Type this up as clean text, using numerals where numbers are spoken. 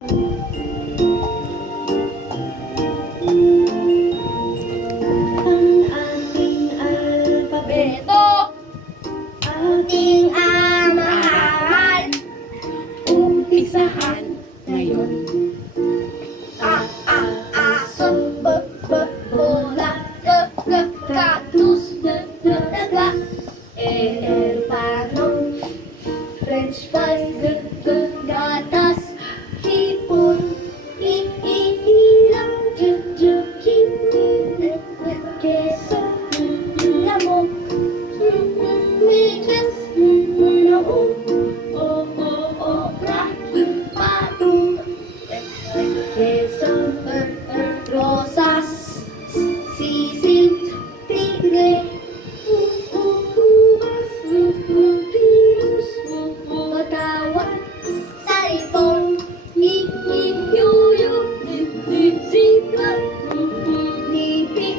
ating alpabeto, Ating amahan, umpisahan ngayon. aso, bola, cactus, daga, elefano, French fries, gatas, hipon, ilang, keso, lamok, medyas, naong, okra, pato, keso, rosas, sisil, tigre, ubas, virus, katawan, saipon, yuyo, zipper, ngipin,